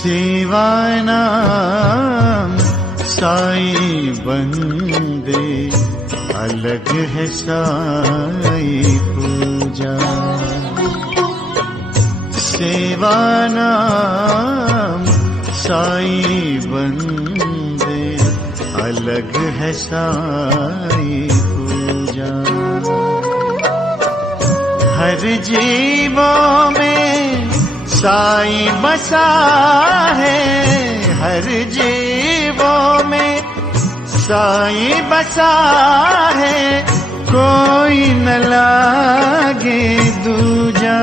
सेवा नाम साई बंदे, अलग है साई पूजा। सेवा नाम साई बंदे, अलग है साई पूजा। हर जीवों में साई बसा है, हर जीवों में साई बसा है, कोई न लागे दूजा।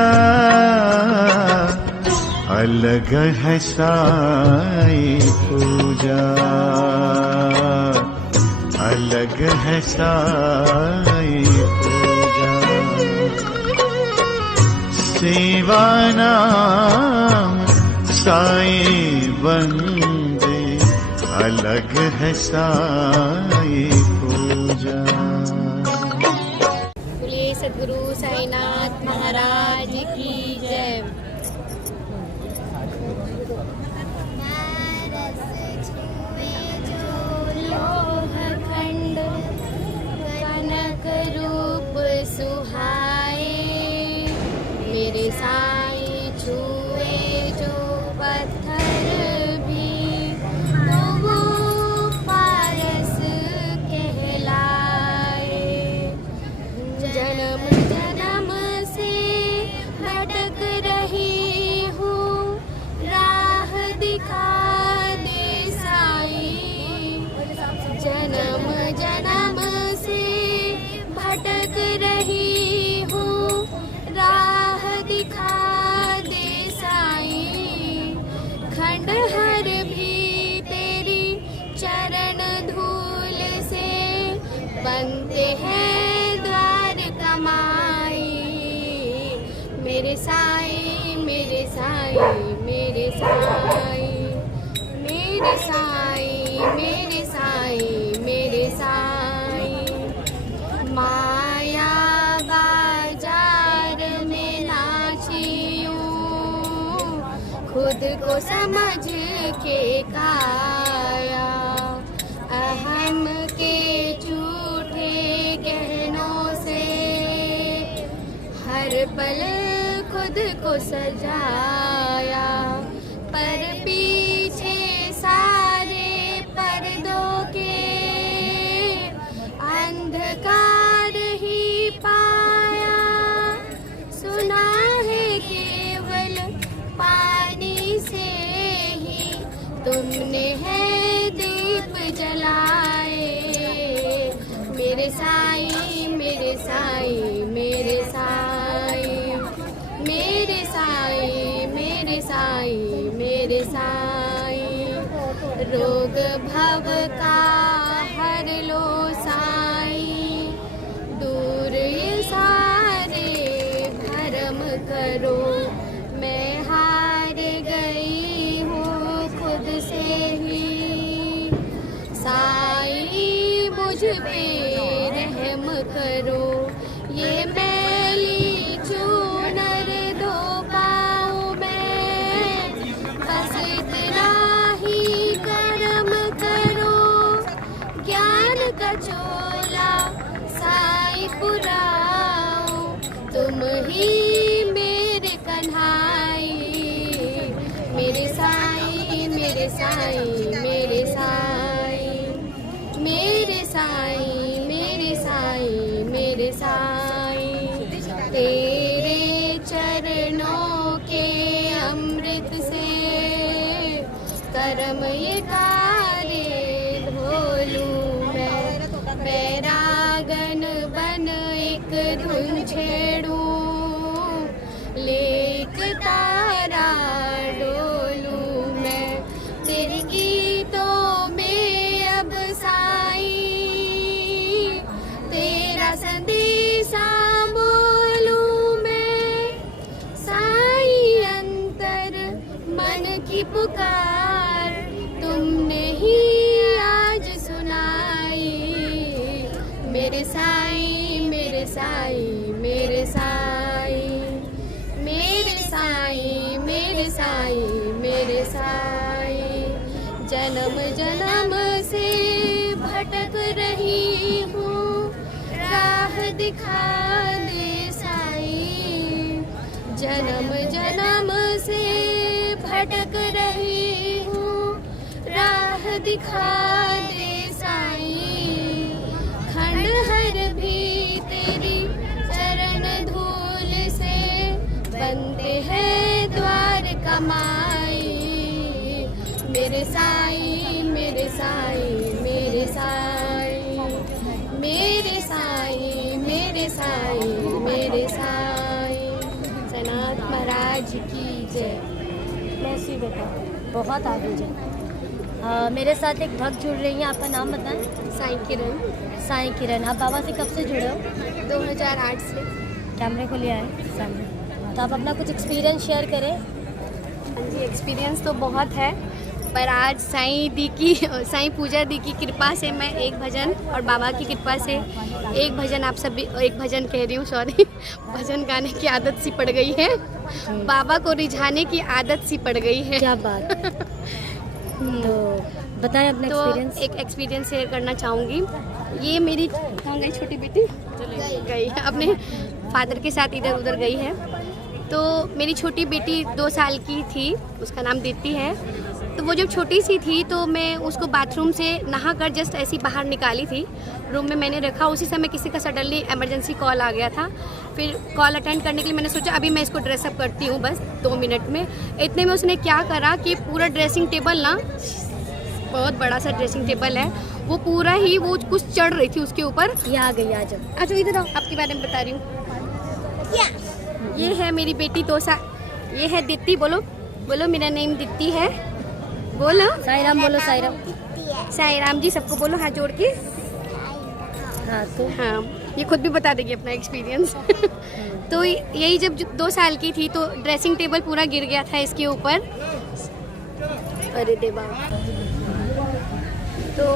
अलग है साई पूजा, अलग है साई पूजा। सेवा नाम साई बंदे, अलग है साई पूजा। बोलिए सद्गुरु साईनाथ महाराज की जय। खंड कनक रूप सुहाए, मेरे साई छुए जो पत्थर भी, तो वो पारस कहलाए। जन्म जन्म से भटक रही हूँ, राह दिखा दे साई। जन्म जन्म से भटक रही हूँ, राह दिखा दे साई। खंडहर भी तेरी चरण धूल से बनते हैं द्वार कमाई। मेरे साई मेरे साई मेरे साई, मेरे साई मेरे साई मेरे साई। माया बाजार में नाची हूँ, खुद को समझ के काया। अहम के झूठे गहनों से हर पल खुद को सजाया। पर पीछे सारे पर्दों के अंधकार ही पाया। सुना है केवल पानी से ही तुमने है दीप जलाए। मेरे साई मेरे साई मेरे साई, मेरे साई मेरे साई मेरे साई। रोग भव का हर लो साई, दूर ये सारे भरम करो। मैं हार गई हूँ खुद से ही, साई मुझ पे रहम करो। ये मैली चूनर धो पाऊँ मैं, बस इतना ही करम करो। ज्ञान का चोला साई पुराऊं, तुम ही मेरे कन्हाई। मेरे साई मेरे साई मेरे साई, मेरे साई मेरे साई मेरे साई। तेरे चरणों के अमृत से कर्म ये कार्य धोलूं मैं। बैरागन बन एक धुन छेड़ूं, लेक तारा डोलूं मैं। तेरे गीतों में अब साई तेरा संदेशा बोलूं मैं। साई अंतर मन की पुकार तुमने ही आज सुनाई। मेरे साई मेरे साई मेरे साई, मेरे साई मेरे साई मेरे साई। जन्म जन्म से भटक रही हूँ, राह दिखा दे साईं। जन्म जन्म से भटक रही हूँ, राह दिखा दे साईं। खंडहर भी तेरी चरण धूल से बनते हैं द्वार कमाई। मेरे साईं, मेरे साईं, मेरे साईं, मेरे साईं, मेरे साईं, मेरे साईं। सनात महाराज की जय। मैसी बेटा बहुत आगे जाए। मेरे साथ एक भक्त जुड़ रही हैं, आपका नाम बताएं। साईं किरण। साईं किरण, आप बाबा से कब से जुड़े हो? 2008 से। कैमरे को ले आए सामने, तो आप अपना कुछ एक्सपीरियंस शेयर करें। हाँ जी, एक्सपीरियंस तो बहुत है, पर आज साईं पूजा दी की कृपा से मैं एक भजन और बाबा की कृपा से एक भजन, आप सभी एक भजन कह रही हूँ, सॉरी, भजन गाने की आदत सी पड़ गई है, बाबा को रिझाने की आदत सी पड़ गई है। क्या बात। तो बताएं अपना एक्सपीरियंस। एक एक्सपीरियंस शेयर करना चाहूँगी। ये मेरी कहाँ गई छोटी बेटी? गई है, अपने फादर के साथ इधर उधर गई है। तो मेरी छोटी बेटी 2 साल की थी, उसका नाम दीप्ति है। तो वो जब छोटी सी थी तो मैं उसको बाथरूम से नहा कर जस्ट ऐसी बाहर निकाली थी, रूम में मैंने रखा। उसी समय किसी का सडनली इमरजेंसी कॉल आ गया था। फिर कॉल अटेंड करने के लिए मैंने सोचा अभी मैं इसको ड्रेसअप करती हूँ बस 2 मिनट में। इतने में उसने क्या करा कि पूरा ड्रेसिंग टेबल ना, बहुत बड़ा सा ड्रेसिंग टेबल है, वो पूरा ही वो कुछ चढ़ रही थी उसके ऊपर। ये आ गई, आ जाओ, अच्छा इधर आओ, आपके बारे में बता रही हूँ। ये है मेरी बेटी 2 साल, ये है दीप्ति। बोलो बोलो, मेरा नेम दीप्ति है। बोलो साईं राम, बोलो साईं राम। साईं राम जी सबको बोलो हाथ जोड़ के। हाँ तो हाँ, ये खुद भी बता देगी अपना एक्सपीरियंस। तो यही जब 2 साल की थी तो ड्रेसिंग टेबल पूरा गिर गया था इसके ऊपर। अरे देवा। तो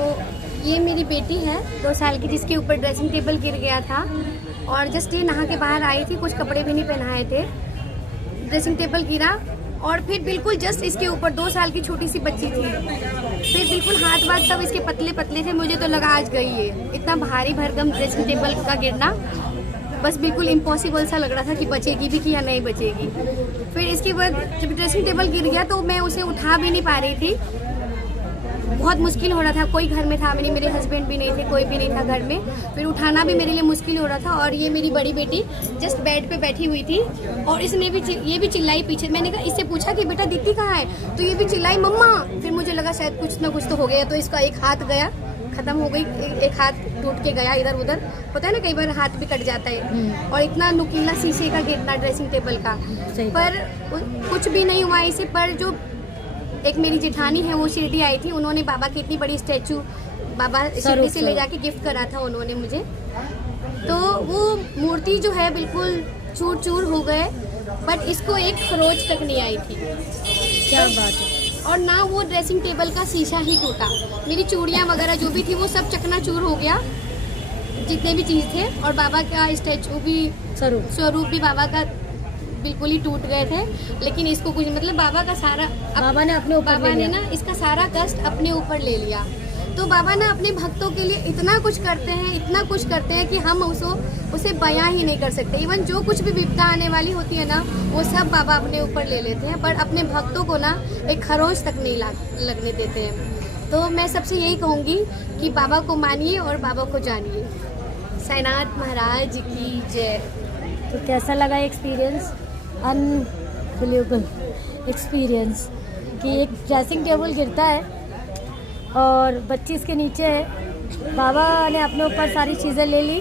ये मेरी बेटी है 2 साल की, जिसके ऊपर ड्रेसिंग टेबल गिर गया था। और जस्ट ये नहा के बाहर आई थी, कुछ कपड़े भी नहीं पहनाए थे, ड्रेसिंग टेबल गिरा और फिर बिल्कुल जस्ट इसके ऊपर 2 साल की छोटी सी बच्ची थी, फिर बिल्कुल हाथ वाथ सब इसके पतले पतले थे। मुझे तो लगा आज गई है, इतना भारी भरकम ड्रेसिंग टेबल का गिरना, बस बिल्कुल इम्पॉसिबल सा लग रहा था कि बचेगी भी कि या नहीं बचेगी। फिर इसके बाद जब ड्रेसिंग टेबल गिर गया तो मैं उसे उठा भी नहीं पा रही थी, बहुत मुश्किल हो रहा था। कोई घर में था नहीं, मेरे हस्बैंड भी नहीं थे, कोई भी नहीं था घर में, फिर उठाना भी मेरे लिए मुश्किल हो रहा था। और ये मेरी बड़ी बेटी जस्ट बेड पे बैठी हुई थी और इसने भी ये भी चिल्लाई पीछे। मैंने कहा, इससे पूछा कि बेटा दीप्ति कहाँ है, तो ये भी चिल्लाई मम्मा। फिर मुझे लगा शायद कुछ ना कुछ तो हो गया, तो इसका एक हाथ गया, खत्म हो गई, एक हाथ टूट के गया इधर उधर। पता है ना, कई बार हाथ भी कट जाता है। और इतना नुकीला शीशे का गिरना ड्रेसिंग टेबल का, पर कुछ भी नहीं हुआ इसे। पर जो एक मेरी जेठानी है वो शिरडी आई थी, उन्होंने बाबा की इतनी बड़ी स्टैचू बाबा शिरडी से ले जाके गिफ्ट करा था उन्होंने मुझे। तो वो मूर्ति जो है बिल्कुल चूर चूर हो गए, बट इसको एक खरोच तक नहीं आई थी। क्या बात है। और ना वो ड्रेसिंग टेबल का शीशा ही टूटा, मेरी चूड़ियाँ वगैरह जो भी थी वो सब चकनाचूर हो गया, जितने भी चीज़ थे। और बाबा का स्टैचू भी, स्वरूप भी बाबा का बिल्कुल ही टूट गए थे। लेकिन इसको कुछ, मतलब बाबा का सारा बाबा ने अपने ऊपर, बाबा ने ना इसका सारा कष्ट अपने ऊपर ले लिया। तो बाबा ना अपने भक्तों के लिए इतना कुछ करते हैं, इतना कुछ करते हैं कि हम उसे बयां ही नहीं कर सकते। इवन जो कुछ भी विपदा आने वाली होती है ना, वो सब बाबा अपने ऊपर ले लेते हैं, पर अपने भक्तों को ना एक खरोच तक नहीं लगने देते हैं। तो मैं सबसे यही कहूँगी कि बाबा को मानिए और बाबा को जानिए। साईनाथ महाराज की जय। तो कैसा लगा एक्सपीरियंस? अनबिलीवेबल एक्सपीरियंस कि एक ड्रेसिंग टेबल गिरता है और बच्ची इसके नीचे है। बाबा ने अपने ऊपर सारी चीज़ें ले ली,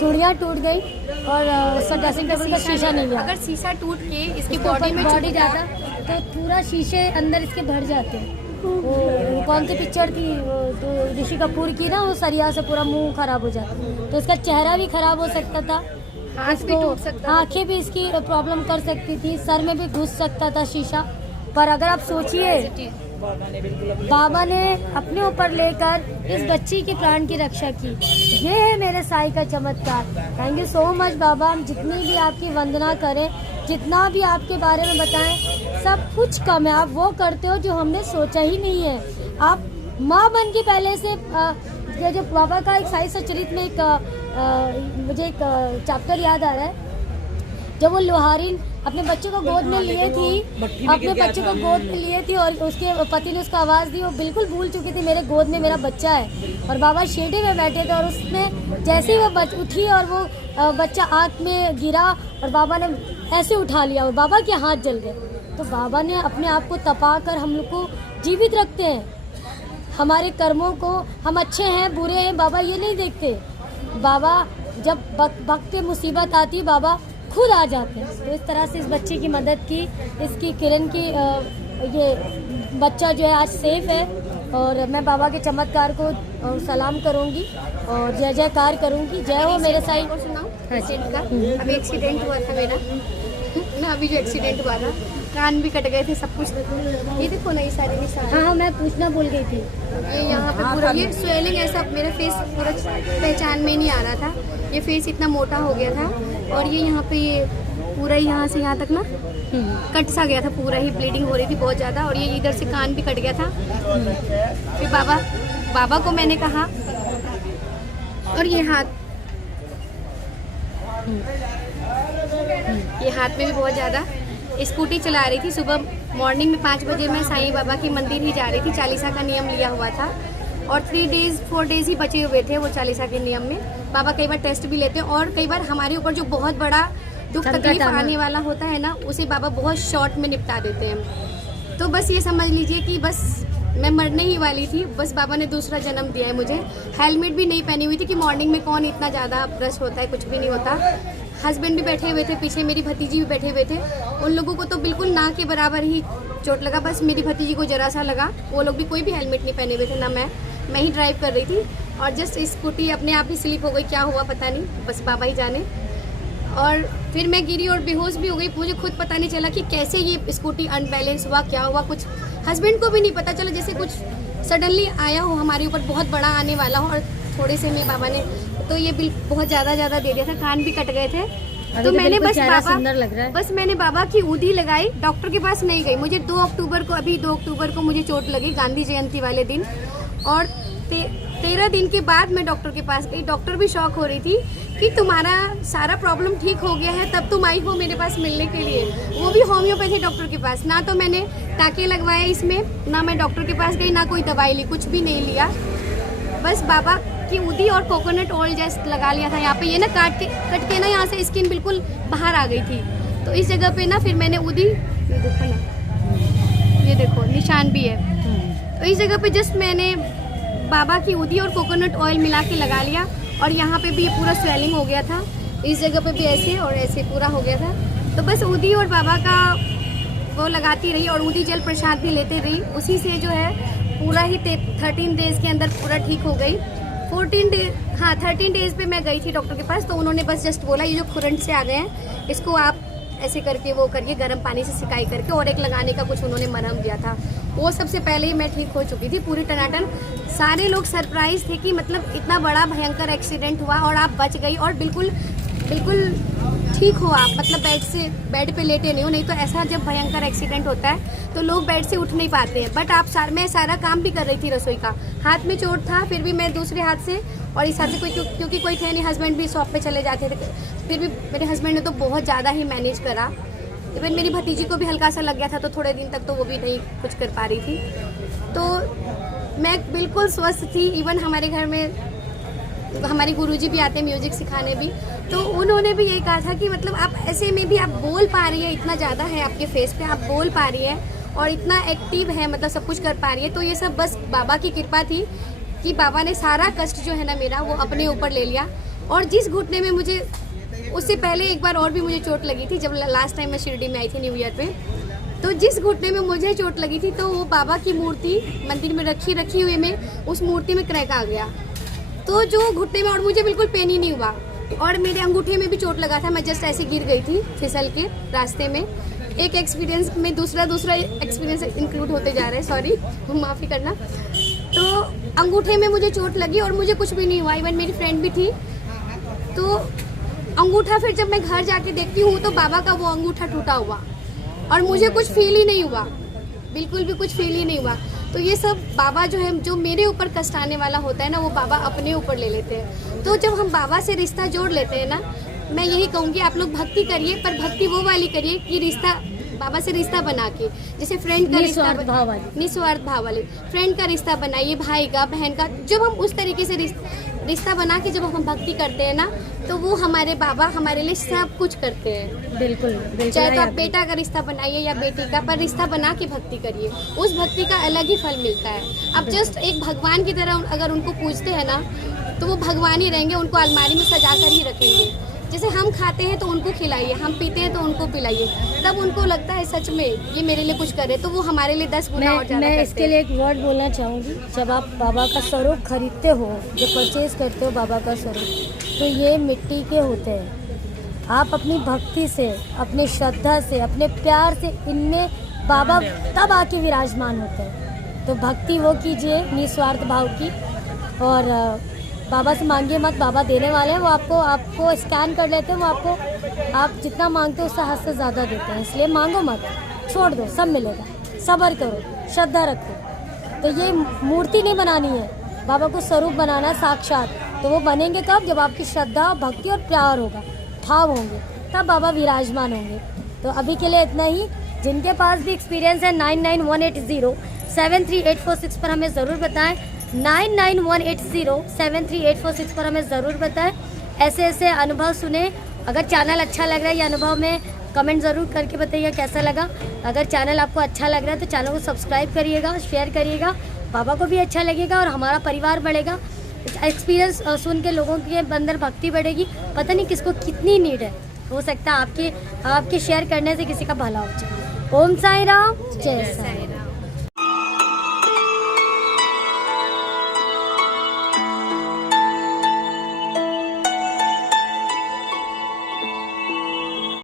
चूड़ियाँ टूट गई और उसका ड्रेसिंग टेबल का शीशा नहीं गया। अगर शीशा टूट के इसकी बॉडी में बॉडी जाता तो पूरा शीशे अंदर इसके भर जाते हैं। वो कौन सी पिक्चर थी, तो ऋषि कपूर की ना, वो सरिया से पूरा मुंह खराब हो जाता, तो इसका चेहरा भी खराब हो सकता था, आंखें भी इसकी प्रॉब्लम कर सकती थी, सर में भी घुस सकता था शीशा। पर अगर आप सोचिए, बाबा ने अपने ऊपर लेकर इस बच्ची की प्राण की रक्षा की। ये है मेरे साईं का चमत्कार। थैंक यू सो मच बाबा। हम जितनी भी आपकी वंदना करें, जितना भी आपके बारे में बताएं, सब कुछ कम है। आप वो करते हो जो हमने सोचा ही नहीं है। आप माँ बन के पहले से ये जो बाबा का एक साई सचरित में एक मुझे एक चैप्टर याद आ रहा है, जब वो लोहारिन अपने बच्चे को गोद में लिए थी, अपने बच्चे को गोद में लिए थी और उसके पति ने उसको आवाज़ दी, वो बिल्कुल भूल चुकी थी मेरे गोद में मेरा बच्चा है, और बाबा शेडे में बैठे थे और उसमें जैसे ही वो उठी और वो बच्चा आँख में गिरा और बाबा ने ऐसे उठा लिया और बाबा के हाथ जल गए। तो बाबा ने अपने आप को तपा कर हम लोग को जीवित रखते हैं, हमारे कर्मों को, हम अच्छे हैं बुरे हैं बाबा ये नहीं देखते। बाबा जब वक्त मुसीबत आती बाबा खुद आ जाते हैं। तो इस तरह से इस बच्चे की मदद की, इसकी किरण की ये बच्चा जो है आज सेफ है, और मैं बाबा के चमत्कार को सलाम करूंगी और जय जयकार करूंगी। जय हो मेरे साईं। पेशेंट का अभी एक्सीडेंट हुआ था मेरा ना, अभी जो एक्सीडेंट हुआ था कान भी कट गए थे, सब कुछ। ये देखो ना ये सारे निशान। हाँ मैं पूछना भूल गई थी। ये यहाँ पे पूरा ये स्वेलिंग ऐसा, मेरा फेस पूरा पहचान में नहीं आ रहा था, ये फेस इतना मोटा हो गया था, और ये यहाँ पे ये पूरा यहाँ से यहाँ तक ना कट सा गया था, पूरा ही ब्लीडिंग हो रही थी बहुत ज़्यादा, और ये इधर से कान भी कट गया था। फिर बाबा को मैंने कहा, और ये हाथ में भी बहुत ज़्यादा। स्कूटी चला रही थी, सुबह मॉर्निंग में 5 बजे मैं साईं बाबा के मंदिर ही जा रही थी, चालीसा का नियम लिया हुआ था, और 4 डेज ही बचे हुए थे वो चालीसा के नियम में। बाबा कई बार टेस्ट भी लेते हैं, और कई बार हमारे ऊपर जो बहुत बड़ा दुख तकलीफ आने वाला होता है ना, उसे बाबा बहुत शॉर्ट में निपटा देते हैं। तो बस ये समझ लीजिए कि बस मैं मरने ही वाली थी, बस बाबा ने दूसरा जन्म दिया है मुझे। हेलमेट भी नहीं पहनी हुई थी कि मॉर्निंग में कौन इतना ज़्यादा रश होता है, कुछ भी नहीं होता। हस्बैंड भी बैठे हुए थे पीछे, मेरी भतीजी भी बैठे हुए थे, उन लोगों को तो बिल्कुल ना के बराबर ही चोट लगा, बस मेरी भतीजी को जरा सा लगा। वो लोग भी कोई भी हेलमेट नहीं पहने हुए थे, ना मैं ही ड्राइव कर रही थी, और जस्ट स्कूटी अपने आप ही स्लिप हो गई, क्या हुआ पता नहीं, बस बाबा ही जाने। और फिर मैं गिरी और बेहोश भी हो गई, मुझे खुद पता नहीं चला कि कैसे ये स्कूटी अनबैलेंस हुआ, क्या हुआ, कुछ हस्बैंड को भी नहीं पता चला, जैसे कुछ सडनली आया हो हमारे ऊपर, बहुत बड़ा आने वाला हो, और थोड़े से में बाबा ने तो ये बिल बहुत ज़्यादा दे दिया था, कान भी कट गए थे। तो मैंने बस मैंने बाबा की ऊदी लगाई, डॉक्टर के पास नहीं गई। मुझे 2 अक्टूबर को मुझे चोट लगी, गांधी जयंती वाले दिन, और 13 दिन के बाद मैं डॉक्टर के पास गई। डॉक्टर भी शॉक हो रही थी कि तुम्हारा सारा प्रॉब्लम ठीक हो गया है, तब तुम आई हो मेरे पास मिलने के लिए, वो भी होम्योपैथी डॉक्टर के पास। ना तो मैंने टाँके लगवाए इसमें, ना मैं डॉक्टर के पास गई, ना कोई दवाई ली, कुछ भी नहीं लिया, बस बाबा की ऊदी और कोकोनट ऑयल जस्ट लगा लिया था। यहाँ पे ये ना कट के ना यहाँ से स्किन बिल्कुल बाहर आ गई थी, तो इस जगह पे ना फिर मैंने ऊदी, ये देखो निशान भी है, तो इस जगह पे जस्ट मैंने बाबा की ऊदी और कोकोनट ऑयल मिला के लगा लिया, और यहाँ पे भी ये पूरा स्वेलिंग हो गया था, इस जगह पे भी ऐसे और ऐसे पूरा हो गया था। तो बस ऊदी और बाबा का वो लगाती रही, और ऊदी जल प्रसाद भी लेते रही, उसी से जो है पूरा ही 13 डेज के अंदर पूरा ठीक हो गई। 13 डेज पे मैं गई थी डॉक्टर के पास, तो उन्होंने बस जस्ट बोला ये जो खुरंट से आ गए हैं, इसको आप ऐसे करके वो करिए, गर्म पानी से सिकाई करके, और एक लगाने का कुछ उन्होंने मरहम दिया था। वो सबसे पहले ही मैं ठीक हो चुकी थी पूरी टनाटन। सारे लोग सरप्राइज थे कि मतलब इतना बड़ा भयंकर एक्सीडेंट हुआ और आप बच गई, और बिल्कुल ठीक हो आप, मतलब बेड पे लेटे नहीं हो। नहीं तो ऐसा जब भयंकर एक्सीडेंट होता है तो लोग बेड से उठ नहीं पाते हैं। बट मैं सारा काम भी कर रही थी रसोई का, हाथ में चोट था, फिर भी मैं दूसरे हाथ से, और इस हाथ से क्योंकि कोई थे नहीं, हस्बैंड भी शॉप पे चले जाते थे, फिर भी मेरे हस्बैंड ने तो बहुत ज़्यादा ही मैनेज करा। इवन मेरी भतीजी को भी हल्का सा लग गया था, तो थोड़े दिन तक तो वो भी नहीं कुछ कर पा रही थी। तो मैं बिल्कुल स्वस्थ थी। इवन हमारे घर में हमारे गुरुजी भी आते हैं म्यूजिक सिखाने भी, तो उन्होंने भी यही कहा था कि मतलब आप ऐसे में भी आप बोल पा रही है, इतना ज़्यादा है आपके फेस पे, आप बोल पा रही है और इतना एक्टिव है, मतलब सब कुछ कर पा रही है। तो ये सब बस बाबा की कृपा थी कि बाबा ने सारा कष्ट जो है ना मेरा वो अपने ऊपर ले लिया। और जिस घुटने में मुझे, उससे पहले एक बार और भी मुझे चोट लगी थी, जब लास्ट टाइम मैं शिरडी में आई थी न्यू ईयर पे, तो जिस घुटने में मुझे चोट लगी थी, तो वो बाबा की मूर्ति मंदिर में रखी हुई में उस मूर्ति में क्रैक आ गया, तो जो घुटने में, और मुझे बिल्कुल पेन ही नहीं हुआ। और मेरे अंगूठे में भी चोट लगा था, मैं जस्ट ऐसे गिर गई थी फिसल के रास्ते में। एक एक्सपीरियंस में दूसरा एक्सपीरियंस इंक्लूड होते जा रहे हैं, सॉरी माफ़ी करना। तो अंगूठे में मुझे चोट लगी और मुझे कुछ भी नहीं हुआ, इवन मेरी फ्रेंड भी थी। तो अंगूठा फिर जब मैं घर जाके देखती हूँ तो बाबा का वो अंगूठा टूटा हुआ, और मुझे कुछ फील ही नहीं हुआ, बिल्कुल भी कुछ फील ही नहीं हुआ। तो ये सब बाबा जो है, जो मेरे ऊपर कष्ट आने वाला होता है ना, वो बाबा अपने ऊपर ले लेते हैं। तो जब हम बाबा से रिश्ता जोड़ लेते हैं ना, मैं यही कहूँगी आप लोग भक्ति करिए, पर भक्ति वो वाली करिए कि रिश्ता बाबा से रिश्ता बना के, जैसे फ्रेंड का रिश्ता, निस्वार्थ भाव वाले फ्रेंड का रिश्ता बनाइए, भाई का, बहन का। जब हम उस तरीके से रिश्ता बना के जब हम भक्ति करते हैं ना, तो वो हमारे बाबा हमारे लिए सब कुछ करते हैं। बिल्कुल, चाहे तो आप बेटा का रिश्ता बनाइए या बेटी का, पर रिश्ता बना के भक्ति करिए, उस भक्ति का अलग ही फल मिलता है। आप जस्ट एक भगवान की तरह अगर उनको पूजते हैं ना, तो वो भगवान ही रहेंगे, उनको अलमारी में सजा कर ही रखेंगे। जैसे हम खाते हैं तो उनको खिलाइए, हम पीते हैं तो उनको पिलाइए, तब उनको लगता है सच में ये मेरे लिए कुछ करे, तो वो हमारे लिए 10 गुना और ज़्यादा। मैं इसके लिए एक वर्ड बोलना चाहूँगी। जब आप बाबा का स्वरूप खरीदते हो, जब परचेज करते हो बाबा का स्वरूप, तो ये मिट्टी के होते हैं। आप अपनी भक्ति से, अपने श्रद्धा से, अपने प्यार से इनमें बाबा तब आके विराजमान होते हैं। तो भक्ति वो कीजिए निस्वार्थ भाव की, और बाबा से मांगिए मत, बाबा देने वाले हैं। वो आपको स्कैन कर लेते हैं, वो आपको आप जितना मांगते हो उससे हद से ज़्यादा देते हैं। इसलिए मांगो मत, छोड़ दो, सब मिलेगा। सब्र करो, श्रद्धा रखो। तो ये मूर्ति नहीं बनानी है, बाबा को स्वरूप बनाना है साक्षात। तो वो बनेंगे कब? जब आपकी श्रद्धा, भक्ति और प्यार होगा, भाव होंगे, तब बाबा विराजमान होंगे। तो अभी के लिए इतना ही। जिनके पास भी एक्सपीरियंस है 9918073846 पर हमें ज़रूर बताएं। 9918073846 पर हमें ज़रूर बताएं। ऐसे ऐसे अनुभव सुने। अगर चैनल अच्छा लग रहा है, ये अनुभव में कमेंट ज़रूर करके बताइए कैसा लगा। अगर चैनल आपको अच्छा लग रहा है तो चैनल को सब्सक्राइब करिएगा, शेयर करिएगा, बाबा को भी अच्छा लगेगा और हमारा परिवार बढ़ेगा। एक्सपीरियंस सुन के लोगों के अंदर भक्ति बढ़ेगी। पता नहीं किसको कितनी नीड है, हो सकता है आपके शेयर करने से किसी का भला हो जाए। ओम साई राम, जय साई राम।